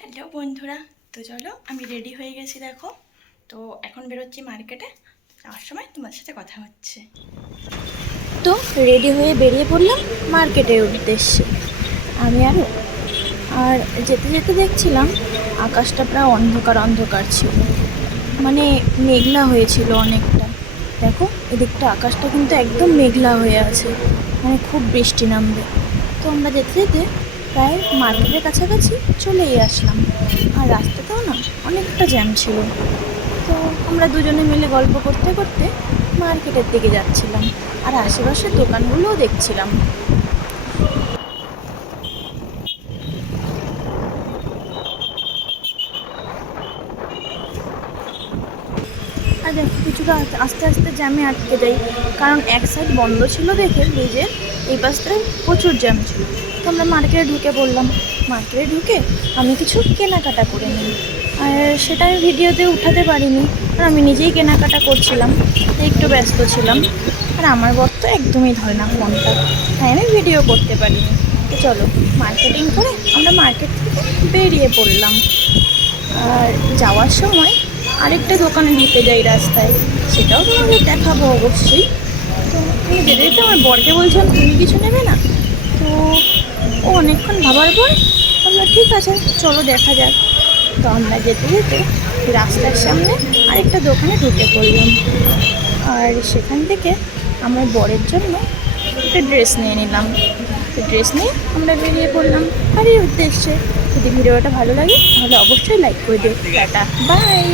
Hello বন্ধুরা, তো চলো আমি রেডি হয়ে গেছি। দেখো, তো এখন বেরোচ্ছি মার্কেটে। যাওয়ার সময় তোমার সাথে কথা হচ্ছে। তো রেডি হয়ে বেরিয়ে পড়লাম মার্কেটের উদ্দেশ্যে। আমি আর যেতে যেতে দেখছিলাম আকাশটা প্রায় অন্ধকার অন্ধকার ছিল, মানে মেঘলা হয়েছিল অনেকটা। দেখো এদিকটা আকাশটা কিন্তু একদম মেঘলা হয়ে আছে, মানে খুব বৃষ্টি নামবে। তো আমরা যেতে যেতে প্রায় মার্কেটের কাছাকাছি চলেই আসলাম। আর রাস্তাটাও না অনেকটা জ্যাম ছিল। তো আমরা দুজনে মিলে গল্প করতে করতে মার্কেটের দিকে যাচ্ছিলাম, আর আশেপাশের দোকানগুলোও দেখছিলাম। আর দেখো কিছুটা আস্তে আস্তে জ্যামে আটকে যাই, কারণ এক সাইড বন্ধ ছিল দেখে ব্রিজের এই পাশটায় প্রচুর জ্যাম ছিল। তো আমরা মার্কেটে ঢুকে পড়লাম। মার্কেটে ঢুকে আমি কিছু কেনাকাটা করে নিই, আর সেটা আমি ভিডিওতে উঠাতে পারিনি, আর আমি নিজেই কেনাকাটা করছিলাম, তাই একটু ব্যস্ত ছিলাম। আর আমার বর তো একদমই ধরে না ফোনটা, তাই আমি ভিডিও করতে পারিনি। তো চলো, মার্কেটিং করে আমরা মার্কেট থেকে বেরিয়ে পড়লাম। আর যাওয়ার সময় আরেকটা দোকানে ঢুকে যাই রাস্তায়, সেটাও তোমাদের দেখাবো অবশ্যই। তো আমি যেতে যেতে আমার বরকে বলছিলাম তুমি কিছু নেবে না। তো ও অনেকক্ষণ ভাবার পর বললো ঠিক আছে চলো দেখা যাক। তো আমরা যেতে যেতে রাস্তার সামনে আরেকটা দোকানে ঢুকে পড়লাম, আর সেখান থেকে আমার বরের জন্য একটা ড্রেস নিয়ে নিলাম। তো ড্রেস নিয়ে আমরা বেরিয়ে পড়লাম বাড়ির উদ্দেশ্যে। যদি ভিডিওটা ভালো লাগে তাহলে অবশ্যই লাইক করে দিও। Tata, by.